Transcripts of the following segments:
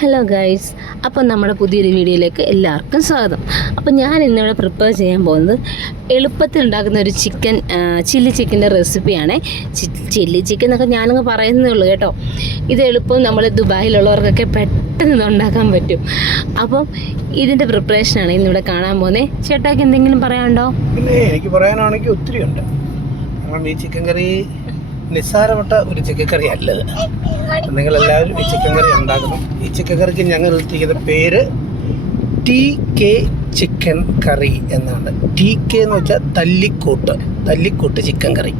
Hello guys അപ്പം നമ്മുടെ പുതിയൊരു വീഡിയോയിലേക്ക് എല്ലാവർക്കും സ്വാഗതം. അപ്പം ഞാൻ ഇന്നിവിടെ പ്രിപ്പയർ ചെയ്യാൻ പോകുന്നത് എളുപ്പത്തിൽ ഉണ്ടാക്കുന്ന ഒരു ചിക്കൻ ചില്ലി ചിക്കന്റെ റെസിപ്പിയാണ് ചില്ലി ചിക്കൻ എന്നൊക്കെ ഞാനങ്ങ് പറയുന്നേ ഉള്ളൂ കേട്ടോ. ഇത് എളുപ്പം നമ്മൾ ദുബായിലുള്ളവർക്കൊക്കെ പെട്ടെന്ന് ഉണ്ടാക്കാൻ പറ്റും. അപ്പം ഇതിന്റെ പ്രിപ്പറേഷനാണ് ഇന്നിവിടെ കാണാൻ പോകുന്നത് ചേട്ടാക്ക് എന്തെങ്കിലും പറയാനുണ്ടോ? എനിക്ക് പറയാനാണെങ്കിൽ ഒത്തിരി ഉണ്ട് ഈ ചിക്കൻ കറി നിസ്സാരപ്പെട്ട ഒരു ചിക്കക്കറി കറി അല്ലത് നിങ്ങൾ എല്ലാവരും ഈ ചിക്കൻ കറി ഉണ്ടാക്കണം. ഈ ചിക്കൻ കറിക്ക് ഞങ്ങൾ എത്തിക്കുന്ന പേര് ടി കെ ചിക്കൻ കറി എന്നാണ്. ടി കെ എന്ന് വെച്ചാൽ തല്ലിക്കൂട്ട്. തല്ലിക്കൂട്ട് ചിക്കൻ കറി.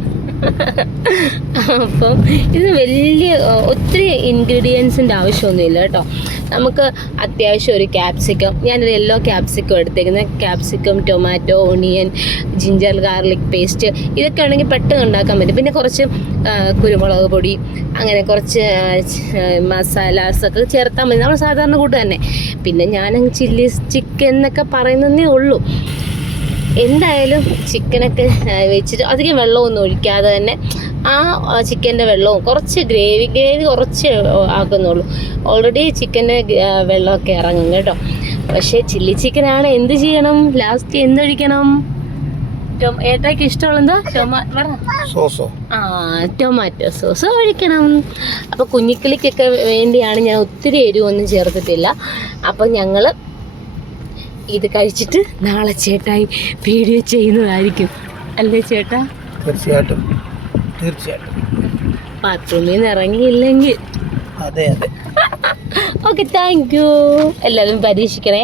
അപ്പം ഇത് വലിയ ഒത്തിരി ഇൻഗ്രീഡിയൻസിന്റെ ആവശ്യമൊന്നുമില്ല കേട്ടോ. നമുക്ക് അത്യാവശ്യം ഒരു ക്യാപ്സിക്കം ഞാനൊരു യെല്ലോ ക്യാപ്സിക്കം എടുത്തേക്കുന്നത് capsicum tomato onion ginger garlic paste ഇതൊക്കെ ആണെങ്കിൽ പെട്ടെന്ന് ഉണ്ടാക്കാൻ പറ്റും. പിന്നെ കുറച്ച് കുരുമുളക് പൊടി അങ്ങനെ കുറച്ച് മസാലാസൊക്കെ ചേർത്താൽ മതി. നമ്മൾ സാധാരണ കൂട്ട് തന്നെ. പിന്നെ ഞാൻ ചില്ലി ചിക്കൻ എന്നൊക്കെ പറയുന്നതേ ഉള്ളൂ. എന്തായാലും ചിക്കനൊക്കെ വെച്ചിട്ട് അധികം വെള്ളമൊന്നും ഒഴിക്കാതെ തന്നെ ആ ചിക്കന്റെ വെള്ളവും കുറച്ച് ഗ്രേവി ഗ്രേവി കുറച്ച് ആക്കുന്നുള്ളൂ. ഓൾറെഡി ചിക്കന്റെ വെള്ളമൊക്കെ ഇറങ്ങും കേട്ടോ. പക്ഷേ ചില്ലി ചിക്കനാണ് എന്ത് ചെയ്യണം? ലാസ്റ്റ് എന്തൊഴിക്കണം ഏട്ടയ്ക്ക് ഏട്ടായിക്ക് ഇഷ്ടമുള്ള എന്താ? ടൊമാ പറ സോസോ. ആ ടൊമാറ്റോ സോസ് ഒഴിക്കണം. അപ്പോൾ കുഞ്ഞിക്കിളിക്കൊക്കെ വേണ്ടിയാണ് ഞാൻ ഒത്തിരി എരിവൊന്നും ചേർത്തിട്ടില്ല. അപ്പോൾ ഞങ്ങൾ ഇത് കഴിച്ചിട്ട് നാളെ ചേട്ടായി വീഡിയോ ചെയ്യുന്നതായിരിക്കും. അല്ലേ ചേട്ടാ? തീർച്ചയായിട്ടും. തീർച്ചയായിട്ടും. ബാത്റൂമിൽ നിന്ന് ഇറങ്ങിയില്ലെങ്കിൽ. അതെ അതെ. ഓക്കെ താങ്ക് യു എല്ലാവരും പരീക്ഷിക്കണേ.